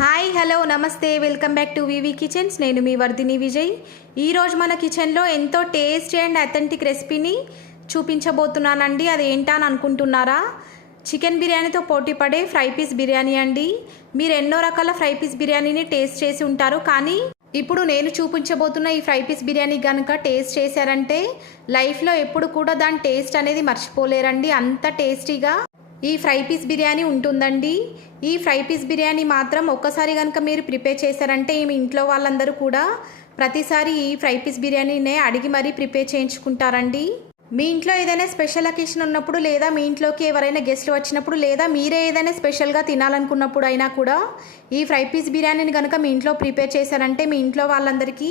Hi hello నమస్తే welcome back to VV kitchens. నేను మీ వర్ధిని విజయ్. ఈరోజు మన కిచెన్లో ఎంతో టేస్టీ అండ్ అథెంటిక్ రెసిపీని చూపించబోతున్నానండి. అది ఏంటా అని అనుకుంటున్నారా? చికెన్ బిర్యానీతో పోటీ పడే ఫ్రై పీస్ బిర్యానీ అండి. మీరు ఎన్నో రకాల ఫ్రై పీస్ బిర్యానీని టేస్ట్ చేసి ఉంటారు. కానీ ఇప్పుడు నేను చూపించబోతున్న ఈ ఫ్రై పీస్ బిర్యానీ కనుక టేస్ట్ చేశారంటే లైఫ్లో ఎప్పుడు కూడా దాని టేస్ట్ అనేది మర్చిపోలేరండి. అంత టేస్టీగా ఈ ఫ్రై పీస్ బిర్యానీ ఉంటుందండి. ఈ ఫ్రై పీస్ బిర్యానీ మాత్రం ఒక్కసారి కనుక మీరు ప్రిపేర్ చేశారంటే మీ ఇంట్లో వాళ్ళందరూ కూడా ప్రతిసారి ఈ ఫ్రై పీస్ బిర్యానీనే అడిగి మరీ ప్రిపేర్ చేయించుకుంటారండి. మీ ఇంట్లో ఏదైనా స్పెషల్ అకేషన్ ఉన్నప్పుడు లేదా మీ ఇంట్లోకి ఎవరైనా గెస్ట్లు వచ్చినప్పుడు లేదా మీరే ఏదైనా స్పెషల్గా తినాలనుకున్నప్పుడు అయినా కూడా ఈ ఫ్రై పీస్ బిర్యానీని కనుక మీ ఇంట్లో ప్రిపేర్ చేశారంటే మీ ఇంట్లో వాళ్ళందరికీ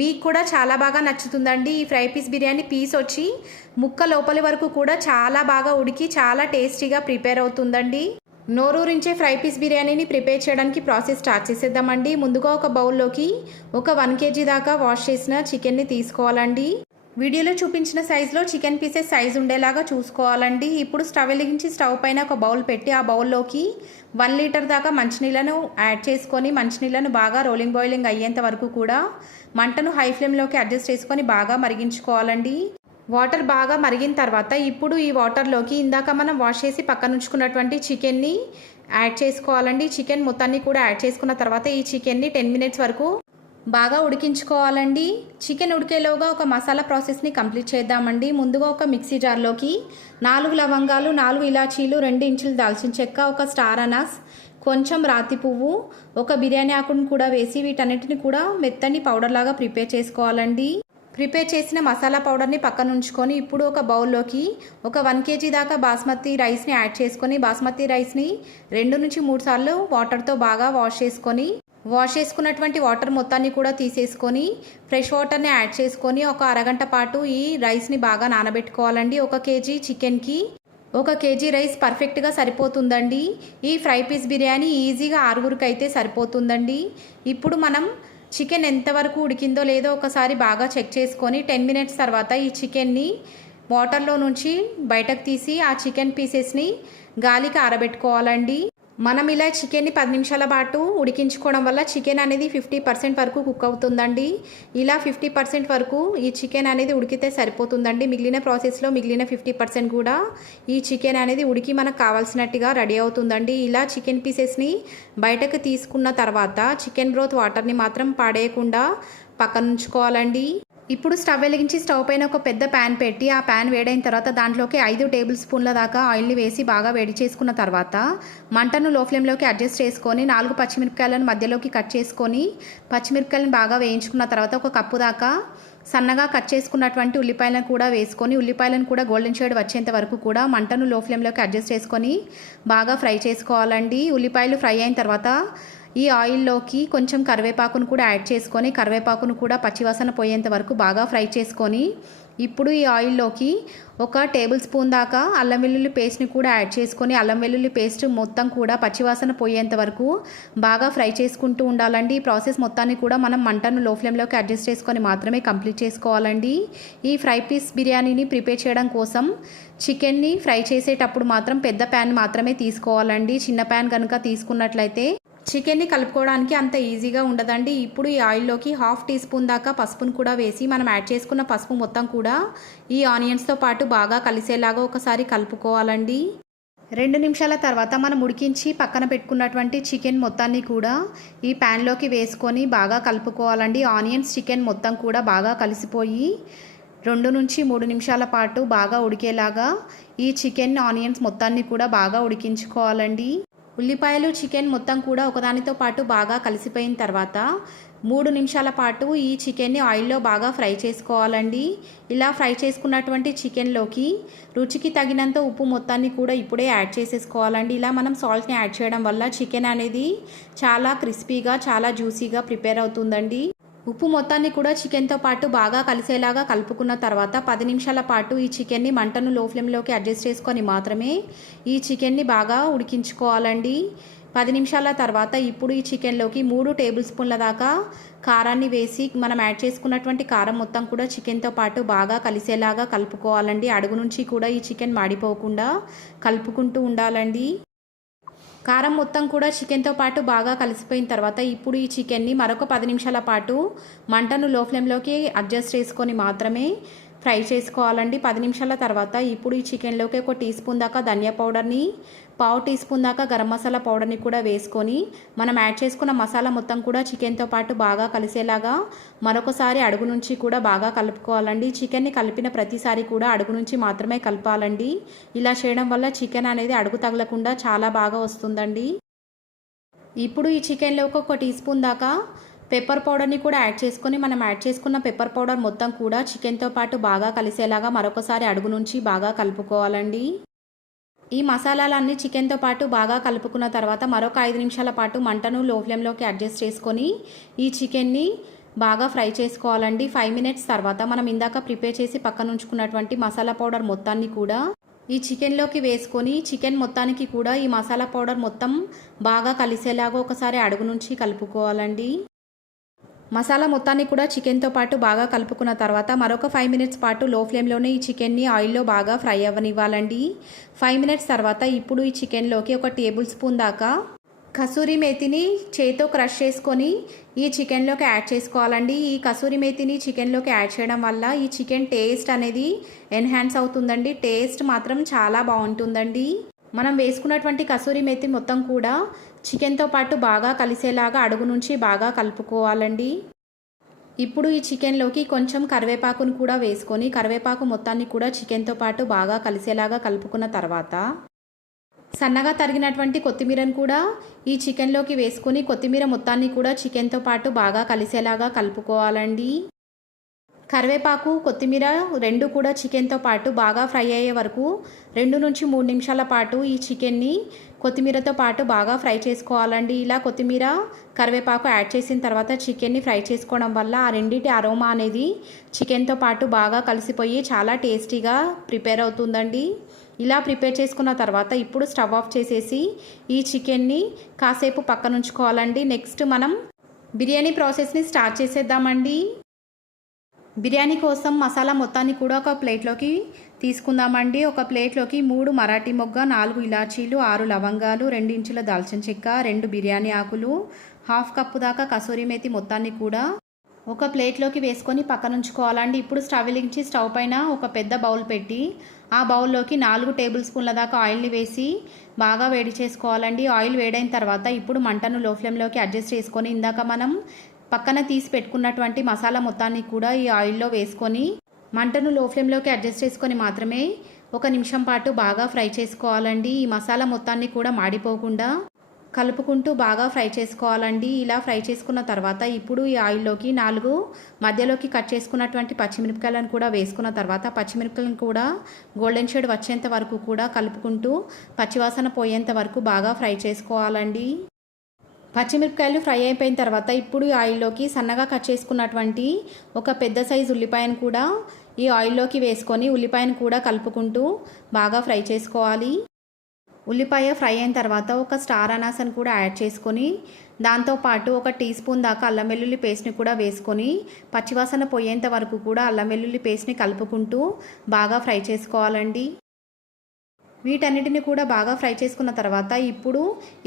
మీకు కూడా చాలా బాగా నచ్చుతుందండి. ఈ ఫ్రై పీస్ బిర్యానీ పీస్ వచ్చి ముక్క లోపలి వరకు కూడా చాలా బాగా ఉడికి చాలా టేస్టీగా ప్రిపేర్ అవుతుందండి. నోరూరించే ఫ్రై పీస్ బిర్యానీని ప్రిపేర్ చేయడానికి ప్రాసెస్ స్టార్ట్ చేసేద్దామండి. ముందుగా ఒక బౌల్లోకి ఒక వన్ కేజీ దాకా వాష్ చేసిన చికెన్ని తీసుకోవాలండి. వీడియోలో చూపించిన సైజులో చికెన్ పీసెస్ సైజు ఉండేలాగా చూసుకోవాలండి. ఇప్పుడు స్టవ్ వెలిగించి స్టవ్ పైన ఒక బౌల్ పెట్టి ఆ బౌల్లోకి వన్ లీటర్ దాకా మంచినీళ్ళను యాడ్ చేసుకొని మంచినీళ్ళను బాగా రోలింగ్ బాయిలింగ్ అయ్యేంత వరకు కూడా మంటను హై ఫ్లేమ్లోకి అడ్జస్ట్ చేసుకొని బాగా మరిగించుకోవాలండి. వాటర్ బాగా మరిగిన తర్వాత ఇప్పుడు ఈ వాటర్లోకి ఇందాక మనం వాష్ చేసి పక్కన ఉంచుకున్నటువంటి చికెన్ని యాడ్ చేసుకోవాలండి. చికెన్ మొత్తాన్ని కూడా యాడ్ చేసుకున్న తర్వాత ఈ చికెన్ని టెన్ మినిట్స్ వరకు బాగా ఉడికించుకోవాలండి. చికెన్ ఉడికేలోగా ఒక మసాలా ప్రాసెస్ని కంప్లీట్ చేద్దామండి. ముందుగా ఒక మిక్సీ జార్లోకి నాలుగు లవంగాలు నాలుగు ఇలాచీలు రెండు ఇంచులు దాల్చిన చెక్క ఒక స్టార్ అనాస్ కొంచెం రాతి పువ్వు ఒక బిర్యానీ ఆకును కూడా వేసి వీటన్నిటిని కూడా మెత్తని పౌడర్ లాగా ప్రిపేర్ చేసుకోవాలండి. ప్రిపేర్ చేసిన మసాలా పౌడర్ని పక్కన ఉంచుకొని ఇప్పుడు ఒక బౌల్లోకి ఒక వన్ కేజీ దాకా బాస్మతి రైస్ని యాడ్ చేసుకొని బాస్మతి రైస్ని రెండు నుంచి మూడు సార్లు వాటర్తో బాగా వాష్ చేసుకొని వాష్ చేసుకున్నటువంటి వాటర్ మొత్తాన్ని కూడా తీసేసుకొని ఫ్రెష్ వాటర్ని యాడ్ చేసుకొని ఒక అరగంట పాటు ఈ రైస్ని బాగా నానబెట్టుకోవాలండి. ఒక కేజీ చికెన్కి ఒక కేజీ రైస్ పర్ఫెక్ట్గా సరిపోతుందండి. ఈ ఫ్రై పీస్ బిర్యానీ ఈజీగా ఆరుగురికి అయితే సరిపోతుందండి. ఇప్పుడు మనం చికెన్ ఎంతవరకు ఉడికిందో లేదో ఒకసారి బాగా చెక్ చేసుకొని టెన్ మినిట్స్ తర్వాత ఈ చికెన్ని వాటర్లో నుంచి బయటకు తీసి ఆ చికెన్ పీసెస్ని గాలికి ఆరబెట్టుకోవాలండి. మనం ఇలా చికెన్ని పది నిమిషాల పాటు ఉడికించుకోవడం వల్ల చికెన్ అనేది ఫిఫ్టీ పర్సెంట్ వరకు కుక్ అవుతుందండి. ఇలా ఫిఫ్టీ పర్సెంట్ వరకు ఈ చికెన్ అనేది ఉడికితే సరిపోతుందండి. మిగిలిన ప్రాసెస్లో మిగిలిన ఫిఫ్టీ పర్సెంట్ కూడా ఈ చికెన్ అనేది ఉడికి మనకు కావాల్సినట్టుగా రెడీ అవుతుందండి. ఇలా చికెన్ పీసెస్ని బయటకు తీసుకున్న తర్వాత చికెన్ బ్రోత్ వాటర్ని మాత్రం పడేయకుండా పక్కనుంచుకోవాలండి. ఇప్పుడు స్టవ్ వెలిగించి స్టవ్ పైన ఒక పెద్ద ప్యాన్ పెట్టి ఆ ప్యాన్ వేడైన తర్వాత దాంట్లోకి ఐదు టేబుల్ స్పూన్ల దాకా ఆయిల్ని వేసి బాగా వేడి చేసుకున్న తర్వాత మంటను లో ఫ్లేమ్లోకి అడ్జస్ట్ చేసుకొని నాలుగు పచ్చిమిరపకాయలను మధ్యలోకి కట్ చేసుకొని పచ్చిమిరపకాయలను బాగా వేయించుకున్న తర్వాత ఒక కప్పు దాకా సన్నగా కట్ చేసుకున్నటువంటి ఉల్లిపాయలను కూడా వేసుకొని ఉల్లిపాయలను కూడా గోల్డెన్ షేడ్ వచ్చేంత వరకు కూడా మంటను లో ఫ్లేమ్లోకి అడ్జస్ట్ చేసుకొని బాగా ఫ్రై చేసుకోవాలండి. ఉల్లిపాయలు ఫ్రై అయిన తర్వాత ఈ ఆయిల్లోకి కొంచెం కరివేపాకును కూడా యాడ్ చేసుకొని కరివేపాకును కూడా పచ్చివాసన పోయేంత వరకు బాగా ఫ్రై చేసుకొని ఇప్పుడు ఈ ఆయిల్లోకి ఒక టేబుల్ స్పూన్ దాకా అల్లం వెల్లుల్లి పేస్ట్ని కూడా యాడ్ చేసుకొని అల్లం వెల్లుల్లి పేస్ట్ మొత్తం కూడా పచ్చివాసన పోయేంత వరకు బాగా ఫ్రై చేసుకుంటూ ఉండాలండి. ఈ ప్రాసెస్ మొత్తాన్ని కూడా మనం మంటను లో ఫ్లేమ్లోకి అడ్జస్ట్ చేసుకొని మాత్రమే కంప్లీట్ చేసుకోవాలండి. ఈ ఫ్రై పీస్ బిర్యానీని ప్రిపేర్ చేయడం కోసం చికెన్ని ఫ్రై చేసేటప్పుడు మాత్రం పెద్ద ప్యాన్ మాత్రమే తీసుకోవాలండి. చిన్న ప్యాన్ కనుక తీసుకున్నట్లయితే చికెన్ని కలుపుకోవడానికి అంత ఈజీగా ఉండదండి. ఇప్పుడు ఈ ఆయిల్లోకి హాఫ్ టీ స్పూన్ దాకా పసుపును కూడా వేసి మనం యాడ్ చేసుకున్న పసుపు మొత్తం కూడా ఈ ఆనియన్స్తో పాటు బాగా కలిసేలాగా ఒకసారి కలుపుకోవాలండి. రెండు నిమిషాల తర్వాత మనం ఉడికించి పక్కన పెట్టుకున్నటువంటి చికెన్ మొత్తాన్ని కూడా ఈ ప్యాన్లోకి వేసుకొని బాగా కలుపుకోవాలండి. ఆనియన్స్ చికెన్ మొత్తం కూడా బాగా కలిసిపోయి రెండు నుంచి మూడు నిమిషాల పాటు బాగా ఉడికేలాగా ఈ చికెన్ ఆనియన్స్ మొత్తాన్ని కూడా బాగా ఉడికించుకోవాలండి. ఉల్లిపాయలు చికెన్ మొత్తం కూడా ఒకదానితో పాటు బాగా కలిసిపోయిన తర్వాత మూడు నిమిషాల పాటు ఈ చికెన్ని ఆయిల్లో బాగా ఫ్రై చేసుకోవాలండి. ఇలా ఫ్రై చేసుకున్నటువంటి చికెన్లోకి రుచికి తగినంత ఉప్పు మొత్తాన్ని కూడా ఇప్పుడే యాడ్ చేసేసుకోవాలండి. ఇలా మనం సాల్ట్ని యాడ్ చేయడం వల్ల చికెన్ అనేది చాలా క్రిస్పీగా చాలా జ్యూసీగా ప్రిపేర్ అవుతుందండి. ఉప్పు మొత్తాన్ని కూడా చికెన్తో పాటు బాగా కలిసేలాగా కలుపుకున్న తర్వాత పది నిమిషాల పాటు ఈ చికెన్ని మంటను లో ఫ్లేమ్లోకి అడ్జస్ట్ చేసుకొని మాత్రమే ఈ చికెన్ని బాగా ఉడికించుకోవాలండి. పది నిమిషాల తర్వాత ఇప్పుడు ఈ చికెన్లోకి మూడు టేబుల్ స్పూన్ల దాకా కారాన్ని వేసి మనం యాడ్ చేసుకున్నటువంటి కారం మొత్తం కూడా చికెన్తో పాటు బాగా కలిసేలాగా కలుపుకోవాలండి. అడుగు నుంచి కూడా ఈ చికెన్ మాడిపోకుండా కలుపుకుంటూ ఉండాలండి. కారం మొత్తం కూడా చికెన్తో పాటు బాగా కలిసిపోయిన తర్వాత ఇప్పుడు ఈ చికెన్ని మరొక పది నిమిషాల పాటు మంటను లో ఫ్లేమ్లోకి అడ్జస్ట్ చేసుకొని మాత్రమే ఫ్రై చేసుకోవాలండి. పది నిమిషాల తర్వాత ఇప్పుడు ఈ చికెన్లోకి ఒక టీ స్పూన్ దాకా ధనియా పౌడర్ని పావు టీ స్పూన్ దాకా గరం మసాలా పౌడర్ని కూడా వేసుకొని మనం యాడ్ చేసుకున్న మసాలా మొత్తం కూడా చికెన్తో పాటు బాగా కలిసేలాగా మరొకసారి అడుగు నుంచి కూడా బాగా కలుపుకోవాలండి. చికెన్ని కలిపిన ప్రతిసారి కూడా అడుగు నుంచి మాత్రమే కలపాలండి. ఇలా చేయడం వల్ల చికెన్ అనేది అడుగు తగలకుండా చాలా బాగా వస్తుందండి. ఇప్పుడు ఈ చికెన్లోకి ఒక టీ స్పూన్ దాకా పెప్పర్ పౌడర్ని కూడా యాడ్ చేసుకొని మనం యాడ్ చేసుకున్న పెప్పర్ పౌడర్ మొత్తం కూడా చికెన్తో పాటు బాగా కలిసేలాగా మరొకసారి అడుగు నుంచి బాగా కలుపుకోవాలండి. ఈ మసాలాలన్నీ చికెన్తో పాటు బాగా కలుపుకున్న తర్వాత మరొక ఐదు నిమిషాల పాటు మంటను లో ఫ్లేమ్లోకి అడ్జస్ట్ చేసుకొని ఈ చికెన్ని బాగా ఫ్రై చేసుకోవాలండి. ఫైవ్ మినిట్స్ తర్వాత మనం ఇందాక ప్రిపేర్ చేసి పక్కన ఉంచుకున్నటువంటి మసాలా పౌడర్ మొత్తాన్ని కూడా ఈ చికెన్లోకి వేసుకొని చికెన్ మొత్తానికి కూడా ఈ మసాలా పౌడర్ మొత్తం బాగా కలిసేలాగా ఒకసారి అడుగు నుంచి కలుపుకోవాలండి. మసాలా మొత్తాన్ని కూడా చికెన్తో పాటు బాగా కలుపుకున్న తర్వాత మరొక ఫైవ్ మినిట్స్ పాటు లో ఫ్లేమ్లోనే ఈ చికెన్ని ఆయిల్లో బాగా ఫ్రై అవ్వనివ్వాలండి. ఫైవ్ మినిట్స్ తర్వాత ఇప్పుడు ఈ చికెన్లోకి ఒక టేబుల్ స్పూన్ దాకా కసూరి మేతిని చేతితో క్రష్ చేసుకొని ఈ చికెన్లోకి యాడ్ చేసుకోవాలండి. ఈ కసూరి మేతిని చికెన్లోకి యాడ్ చేయడం వల్ల ఈ చికెన్ టేస్ట్ అనేది ఎన్హాన్స్ అవుతుందండి. టేస్ట్ మాత్రం చాలా బాగుంటుందండి. మనం వేసుకున్నటువంటి కసూరి మెత్తి మొత్తం కూడా చికెన్తో పాటు బాగా కలిసేలాగా అడుగు నుంచి బాగా కలుపుకోవాలండి. ఇప్పుడు ఈ చికెన్లోకి కొంచెం కరివేపాకును కూడా వేసుకొని కరివేపాకు మొత్తాన్ని కూడా చికెన్తో పాటు బాగా కలిసేలాగా కలుపుకున్న తర్వాత సన్నగా తరిగినటువంటి కొత్తిమీరను కూడా ఈ చికెన్లోకి వేసుకొని కొత్తిమీర మొత్తాన్ని కూడా చికెన్తో పాటు బాగా కలిసేలాగా కలుపుకోవాలండి. కరివేపాకు కొత్తిమీర రెండు కూడా చికెన్తో పాటు బాగా ఫ్రై అయ్యే వరకు రెండు నుంచి మూడు నిమిషాల పాటు ఈ చికెన్ని కొత్తిమీరతో పాటు బాగా ఫ్రై చేసుకోవాలండి. ఇలా కొత్తిమీర కరివేపాకు యాడ్ చేసిన తర్వాత చికెన్ని ఫ్రై చేసుకోవడం వల్ల ఆ రెండింటి అరోమా అనేది చికెన్తో పాటు బాగా కలిసిపోయి చాలా టేస్టీగా ప్రిపేర్ అవుతుందండి. ఇలా ప్రిపేర్ చేసుకున్న తర్వాత ఇప్పుడు స్టవ్ ఆఫ్ చేసేసి ఈ చికెన్ని కాసేపు పక్కనుంచుకోవాలండి. నెక్స్ట్ మనం బిర్యానీ ప్రాసెస్ని స్టార్ట్ చేసేద్దామండి. బిర్యానీ కోసం మసాలా మొత్తాన్ని కూడా ఒక ప్లేట్లోకి తీసుకుందామండి. ఒక ప్లేట్లోకి మూడు మరాఠీ మొగ్గ నాలుగు ఇలాచీలు ఆరు లవంగాలు రెండు ఇంచుల దాల్చిన చెక్క రెండు బిర్యానీ ఆకులు హాఫ్ కప్పు దాకా కసూరి మేతి మొత్తాన్ని కూడా ఒక ప్లేట్లోకి వేసుకొని పక్కన ఉంచుకోవాలండి ఇప్పుడు స్టవ్ వెలిగించి స్టవ్ పైన ఒక పెద్ద బౌల్ పెట్టి ఆ బౌల్లోకి నాలుగు టేబుల్ స్పూన్ల దాకా ఆయిల్ని వేసి బాగా వేడి చేసుకోవాలండి. ఆయిల్ వేడైన తర్వాత ఇప్పుడు మంటను లో ఫ్లేమ్లోకి అడ్జస్ట్ చేసుకొని ఇందాక మనం పక్కన తీసి పెట్టుకున్నటువంటి మసాలా మొత్తాన్ని కూడా ఈ ఆయిల్లో వేసుకొని మంటను లో ఫ్లేమ్లోకి అడ్జస్ట్ చేసుకొని మాత్రమే ఒక నిమిషం పాటు బాగా ఫ్రై చేసుకోవాలండి. ఈ మసాలా మొత్తాన్ని కూడా మాడిపోకుండా కలుపుకుంటూ బాగా ఫ్రై చేసుకోవాలండి. ఇలా ఫ్రై చేసుకున్న తర్వాత ఇప్పుడు ఈ ఆయిల్లోకి నాలుగు మధ్యలోకి కట్ చేసుకున్నటువంటి పచ్చిమిరపకాయలను కూడా వేసుకున్న తర్వాత పచ్చిమిరపకాయలను కూడా గోల్డెన్ షేడ్ వచ్చేంత వరకు కూడా కలుపుకుంటూ పచ్చివాసన పోయేంత వరకు బాగా ఫ్రై చేసుకోవాలండి. పచ్చిమిరపకాయలు ఫ్రై అయిపోయిన తర్వాత ఇప్పుడు ఈ ఆయిల్లోకి సన్నగా కట్ చేసుకున్నటువంటి ఒక పెద్ద సైజు ఉల్లిపాయను కూడా ఈ ఆయిల్లోకి వేసుకొని ఉల్లిపాయను కూడా కలుపుకుంటూ బాగా ఫ్రై చేసుకోవాలి. ఉల్లిపాయ ఫ్రై అయిన తర్వాత ఒక స్టార్ అనాసను కూడా యాడ్ చేసుకొని దాంతోపాటు ఒక టీ స్పూన్ దాకా అల్లం వెల్లుల్లి పేస్ట్ని కూడా వేసుకొని పచ్చివాసన పోయేంత వరకు కూడా అల్లం వెల్లుల్లి పేస్ట్ని కలుపుకుంటూ బాగా ఫ్రై చేసుకోవాలండి. వీటన్నిటిని కూడా బాగా ఫ్రై చేసుకున్న తర్వాత ఇప్పుడు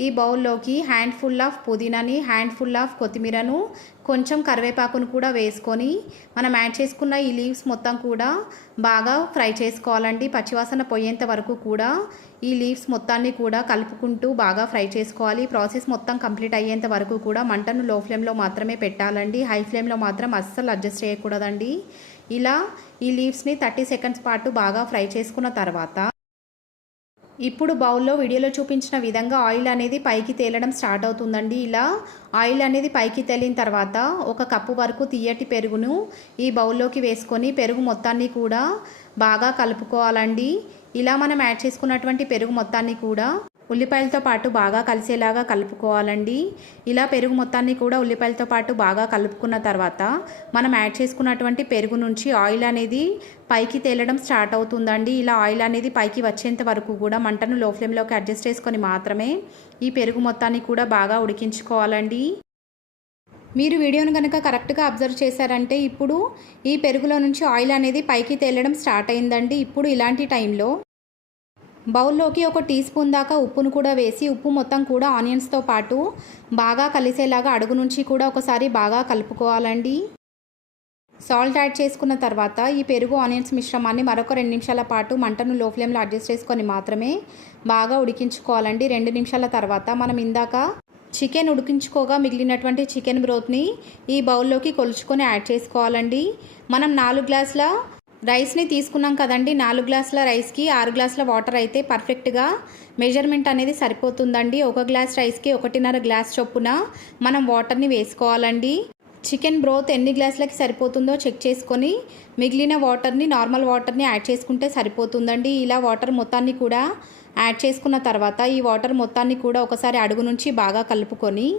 ఈ బౌల్లోకి హ్యాండ్ ఫుల్ ఆఫ్ పుదీనాని హ్యాండ్ ఫుల్ ఆఫ్ కొత్తిమీరను కొంచెం కరివేపాకును కూడా వేసుకొని మనం యాడ్ చేసుకున్న ఈ లీవ్స్ మొత్తం కూడా బాగా ఫ్రై చేసుకోవాలండి. పచ్చివాసన పోయేంత వరకు కూడా ఈ లీవ్స్ మొత్తాన్ని కూడా కలుపుకుంటూ బాగా ఫ్రై చేసుకోవాలి. ప్రాసెస్ మొత్తం కంప్లీట్ అయ్యేంత వరకు కూడా మంటను లో ఫ్లేమ్లో మాత్రమే పెట్టాలండి. హై ఫ్లేమ్లో మాత్రం అస్సలు అడ్జస్ట్ చేయకూడదండి. ఇలా ఈ లీవ్స్ని థర్టీ సెకండ్స్ పాటు బాగా ఫ్రై చేసుకున్న తర్వాత ఇప్పుడు బౌల్లో వీడియోలో చూపించిన విధంగా ఆయిల్ అనేది పైకి తేలడం స్టార్ట్ అవుతుందండి. ఇలా ఆయిల్ అనేది పైకి తేలిన తర్వాత ఒక కప్పు వరకు తీయటి పెరుగును ఈ బౌల్లోకి వేసుకొని పెరుగు మొత్తాన్ని కూడా బాగా కలుపుకోవాలండి. ఇలా మనం యాడ్ చేసుకున్నటువంటి పెరుగు మొత్తాన్ని కూడా ఉల్లిపాయలతో పాటు బాగా కలిసేలాగా కలుపుకోవాలండి. ఇలా పెరుగు మొత్తాన్ని కూడా ఉల్లిపాయలతో పాటు బాగా కలుపుకున్న తర్వాత మనం యాడ్ చేసుకున్నటువంటి పెరుగు నుంచి ఆయిల్ అనేది పైకి తేలడం స్టార్ట్ అవుతుందండి. ఇలా ఆయిల్ అనేది పైకి వచ్చేంత వరకు కూడా మంటను లో ఫ్లేమ్లోకి అడ్జస్ట్ చేసుకొని మాత్రమే ఈ పెరుగు మొత్తాన్ని కూడా బాగా ఉడికించుకోవాలండి. మీరు వీడియోను కనుక కరెక్ట్గా అబ్జర్వ్ చేశారంటే ఇప్పుడు ఈ పెరుగులో నుంచి ఆయిల్ అనేది పైకి తేలడం స్టార్ట్ అయిందండి. ఇప్పుడు ఇలాంటి టైంలో బౌల్లోకి ఒక టీ స్పూన్ దాకా ఉప్పును కూడా వేసి ఉప్పు మొత్తం కూడా ఆనియన్స్తో పాటు బాగా కలిసేలాగా అడుగు నుంచి కూడా ఒకసారి బాగా కలుపుకోవాలండి. సాల్ట్ యాడ్ చేసుకున్న తర్వాత ఈ పెరుగు ఆనియన్స్ మిశ్రమాన్ని మరొక రెండు నిమిషాల పాటు మంటను లో ఫ్లేమ్లో అడ్జస్ట్ చేసుకొని మాత్రమే బాగా ఉడికించుకోవాలండి. రెండు నిమిషాల తర్వాత మనం ఇందాక చికెన్ ఉడికించుకోగా మిగిలినటువంటి చికెన్ బ్రోత్ని ఈ బౌల్లోకి కొలుచుకొని యాడ్ చేసుకోవాలండి. మనం నాలుగు గ్లాసుల రైస్ని తీసుకున్నాం కదండి. నాలుగు గ్లాసుల రైస్కి ఆరు గ్లాసుల వాటర్ అయితే పర్ఫెక్ట్గా మెజర్మెంట్ అనేది సరిపోతుందండి. ఒక గ్లాస్ రైస్కి ఒకటిన్నర గ్లాస్ చొప్పున మనం వాటర్ని వేసుకోవాలండి. చికెన్ బ్రోత్ ఎన్ని గ్లాసులకి సరిపోతుందో చెక్ చేసుకొని మిగిలిన వాటర్ని నార్మల్ వాటర్ని యాడ్ చేసుకుంటే సరిపోతుందండి. ఇలా వాటర్ మొత్తాన్ని కూడా యాడ్ చేసుకున్న తర్వాత ఈ వాటర్ మొత్తాన్ని కూడా ఒకసారి అడుగు నుంచి బాగా కలుపుకొని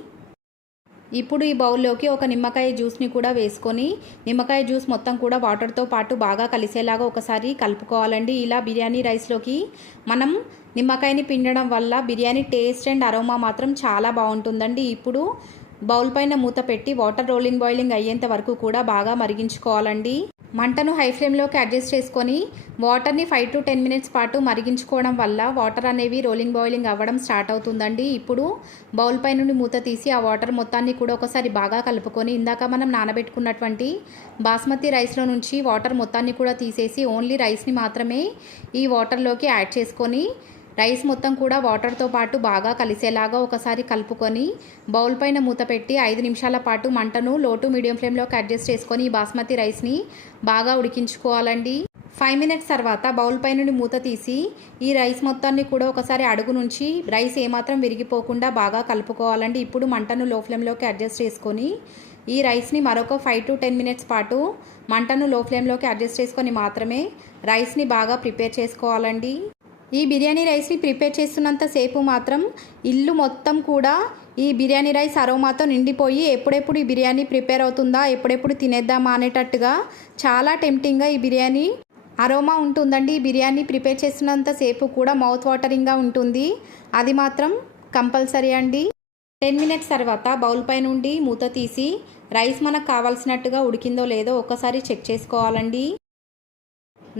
ఇప్పుడు ఈ బౌల్లోకి ఒక నిమ్మకాయ జ్యూస్ని కూడా వేసుకొని నిమ్మకాయ జ్యూస్ మొత్తం కూడా వాటర్తో పాటు బాగా కలిసేలాగా ఒకసారి కలుపుకోవాలండి. ఇలా బిర్యానీ రైస్లోకి మనం నిమ్మకాయని పిండడం వల్ల బిర్యానీ టేస్ట్ అండ్ అరోమా మాత్రం చాలా బాగుంటుందండి. ఇప్పుడు బౌల్ పైన మూత పెట్టి వాటర్ రోలింగ్ బాయిలింగ్ అయ్యేంత వరకు కూడా బాగా మరిగించుకోవాలండి. మంటను హై ఫ్లేమ్లోకి అడ్జస్ట్ చేసుకొని వాటర్ని ఫైవ్ టు టెన్ మినిట్స్ పాటు మరిగించుకోవడం వల్ల వాటర్ అనేవి రోలింగ్ బాయిలింగ్ అవ్వడం స్టార్ట్ అవుతుందండి. ఇప్పుడు బౌల్ పై నుండి మూత తీసి ఆ వాటర్ మొత్తాన్ని కూడా ఒకసారి బాగా కలుపుకొని ఇందాక మనం నానబెట్టుకున్నటువంటి బాస్మతి రైస్లో నుంచి వాటర్ మొత్తాన్ని కూడా తీసేసి ఓన్లీ రైస్ని మాత్రమే ఈ వాటర్లోకి యాడ్ చేసుకొని రైస్ మొత్తం కూడా వాటర్తో పాటు బాగా కలిసేలాగా ఒకసారి కలుపుకొని బౌల్ పైన మూత పెట్టి ఐదు నిమిషాల పాటు మంటను లోటు మీడియం ఫ్లేమ్లోకి అడ్జస్ట్ చేసుకొని ఈ బాస్మతి రైస్ని బాగా ఉడికించుకోవాలండి. ఫైవ్ మినిట్స్ తర్వాత బౌల్ పై నుండి మూత తీసి ఈ రైస్ మొత్తాన్ని కూడా ఒకసారి అడుగు నుంచి రైస్ ఏమాత్రం విరిగిపోకుండా బాగా కలుపుకోవాలండి. ఇప్పుడు మంటను లో ఫ్లేమ్లోకి అడ్జస్ట్ చేసుకొని ఈ రైస్ని మరొక ఫైవ్ టు టెన్ మినిట్స్ పాటు మంటను లో ఫ్లేమ్లోకి అడ్జస్ట్ చేసుకొని మాత్రమే రైస్ని బాగా ప్రిపేర్ చేసుకోవాలండి. ఈ బిర్యానీ రైస్ని ప్రిపేర్ చేస్తున్నంత సేపు మాత్రం ఇల్లు మొత్తం కూడా ఈ బిర్యానీ రైస్ అరోమాతో నిండిపోయి ఎప్పుడెప్పుడు ఈ బిర్యానీ ప్రిపేర్ అవుతుందా ఎప్పుడెప్పుడు తినేద్దామా అనేటట్టుగా చాలా టెంప్టింగ్గా ఈ బిర్యానీ అరోమా ఉంటుందండి. ఈ బిర్యానీ ప్రిపేర్ చేస్తున్నంత సేపు కూడా మౌత్ వాటరింగ్గా ఉంటుంది. అది మాత్రం కంపల్సరీ అండి. టెన్ మినిట్స్ తర్వాత బౌల్ పై నుండి మూత తీసి రైస్ మనకు కావాల్సినట్టుగా ఉడికిందో లేదో ఒకసారి చెక్ చేసుకోవాలండి.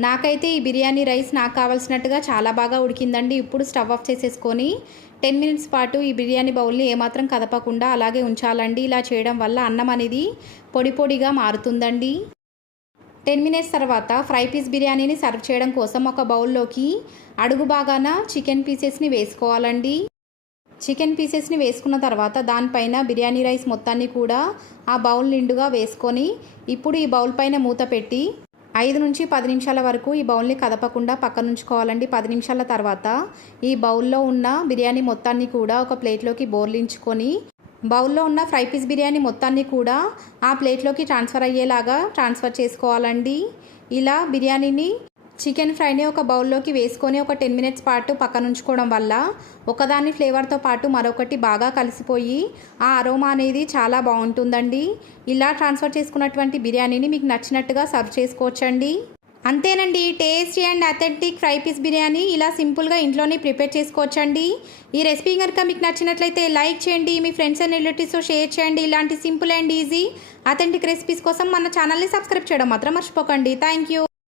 నాకైతే ఈ బిర్యానీ రైస్ నాకు కావాల్సినట్టుగా చాలా బాగా ఉడికిందండి. ఇప్పుడు స్టవ్ ఆఫ్ చేసేసుకొని టెన్ మినిట్స్ పాటు ఈ బిర్యానీ బౌల్ని ఏమాత్రం కదపకుండా అలాగే ఉంచాలండి. ఇలా చేయడం వల్ల అన్నం అనేది పొడి పొడిగా మారుతుందండి. టెన్ మినిట్స్ తర్వాత ఫ్రై పీస్ బిర్యానీని సర్వ్ చేయడం కోసం ఒక బౌల్లోకి అడుగు బాగాన చికెన్ పీసెస్ని వేసుకోవాలండి. చికెన్ పీసెస్ని వేసుకున్న తర్వాత దానిపైన బిర్యానీ రైస్ మొత్తాన్ని కూడా ఆ బౌల్ నిండుగా వేసుకొని ఇప్పుడు ఈ బౌల్ పైన మూత పెట్టి ఐదు నుంచి పది నిమిషాల వరకు ఈ బౌల్ని కదపకుండా పక్కన ఉంచుకోవాలండి. పది నిమిషాల తర్వాత ఈ బౌల్లో ఉన్న బిర్యానీ మొత్తాన్ని కూడా ఒక ప్లేట్లోకి బోర్లించుకొని బౌల్లో ఉన్న ఫ్రై పీస్ బిర్యానీ మొత్తాన్ని కూడా ఆ ప్లేట్లోకి ట్రాన్స్ఫర్ అయ్యేలాగా ట్రాన్స్ఫర్ చేసుకోవాలండి. ఇలా బిర్యానీని చికెన్ ఫ్రైని ఒక బౌల్లోకి వేసుకొని ఒక టెన్ మినిట్స్ పాటు పక్కన ఉంచుకోవడం వల్ల ఒకదాని ఫ్లేవర్తో పాటు మరొకటి బాగా కలిసిపోయి ఆ అరోమా అనేది చాలా బాగుంటుందండి. ఇలా ట్రాన్స్ఫర్ చేసుకున్నటువంటి బిర్యానీని మీకు నచ్చినట్టుగా సర్వ్ చేసుకోవచ్చండి. అంతేనండి tasty and authentic fry piece biryani ఇలా సింపుల్గా ఇంట్లోనే ప్రిపేర్ చేసుకోవచ్చండి. ఈ రెసిపీ కనుక మీకు నచ్చినట్లయితే లైక్ చేయండి మీ ఫ్రెండ్స్ అండ్ రిలేటివ్స్తో షేర్ చేయండి. ఇలాంటి simple and easy authentic recipes కోసం మన ఛానల్ని సబ్స్క్రైబ్ చేయడం మాత్రం మర్చిపోకండి. Thank you.